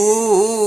Ooh.